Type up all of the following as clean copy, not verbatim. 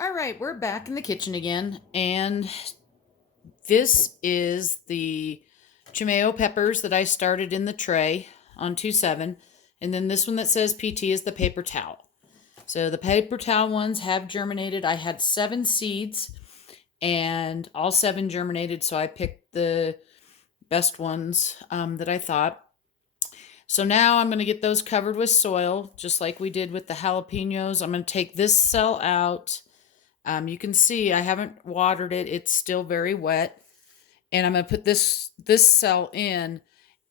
All right, we're back in the kitchen again, and this is the Chimayo peppers that I started in the tray on 2-7, and then this one that says PT is the paper towel. So the paper towel ones have germinated. I had 7 seeds, and all 7 germinated, so I picked the best ones that I thought. So now I'm going to get those covered with soil, just like we did with the jalapenos. I'm going to take this cell out. You can see I haven't watered it. It's still very wet. And I'm going to put this cell in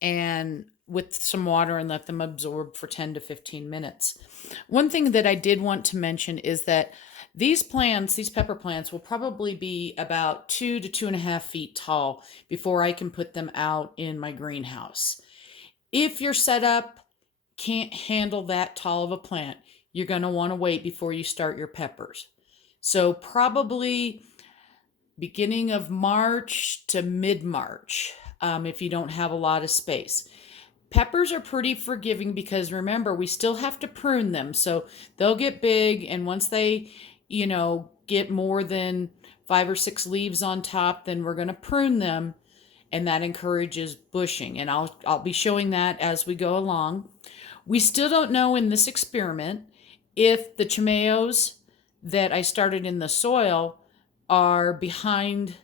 and with some water and let them absorb for 10 to 15 minutes. One thing that I did want to mention is that these plants, these pepper plants, will probably be about 2 to 2.5 feet tall before I can put them out in my greenhouse. If your setup can't handle that tall of a plant, you're going to want to wait before you start your peppers. So probably beginning of March to mid-March, if you don't have a lot of space. Peppers are pretty forgiving because remember, we still have to prune them. So they'll get big, and once they, get more than 5 or 6 leaves on top, then we're going to prune them, and that encourages bushing. And I'll be showing that as we go along. We still don't know in this experiment if the chimayos that I started in the soil are behind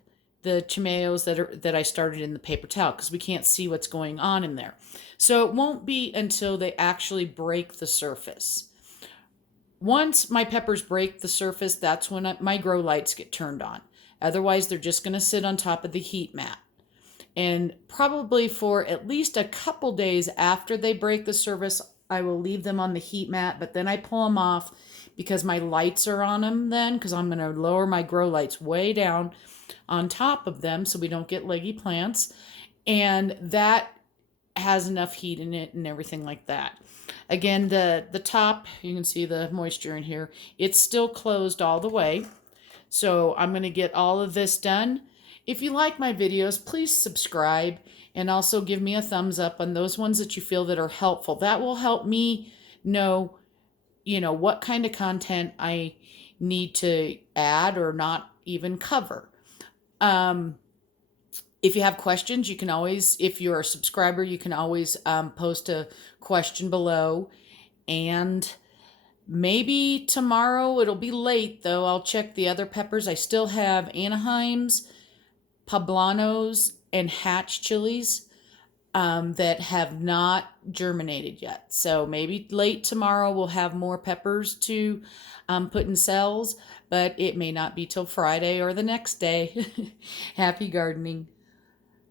the chimayos that I started in the paper towel because we can't see what's going on in there. So it won't be until they actually break the surface. Once my peppers break the surface, that's when my grow lights get turned on. Otherwise, they're just going to sit on top of the heat mat. And probably for at least a couple days after they break the surface, I will leave them on the heat mat, but then I pull them off because my lights are on them then, because I'm going to lower my grow lights way down on top of them so we don't get leggy plants. And that has enough heat in it and everything like that. Again, the top, you can see the moisture in here. It's still closed all the way. So I'm going to get all of this done. If you like my videos, please subscribe and also give me a thumbs up on those ones that you feel that are helpful. That will help me know, what kind of content I need to add or not even cover. If you have questions, you can always, if you're a subscriber, you can always post a question below. And maybe tomorrow, it'll be late though, I'll check the other peppers. I still have Anaheims, poblanos, and hatch chilies that have not germinated yet. So maybe late tomorrow we'll have more peppers to put in cells, but it may not be till Friday or the next day. Happy gardening.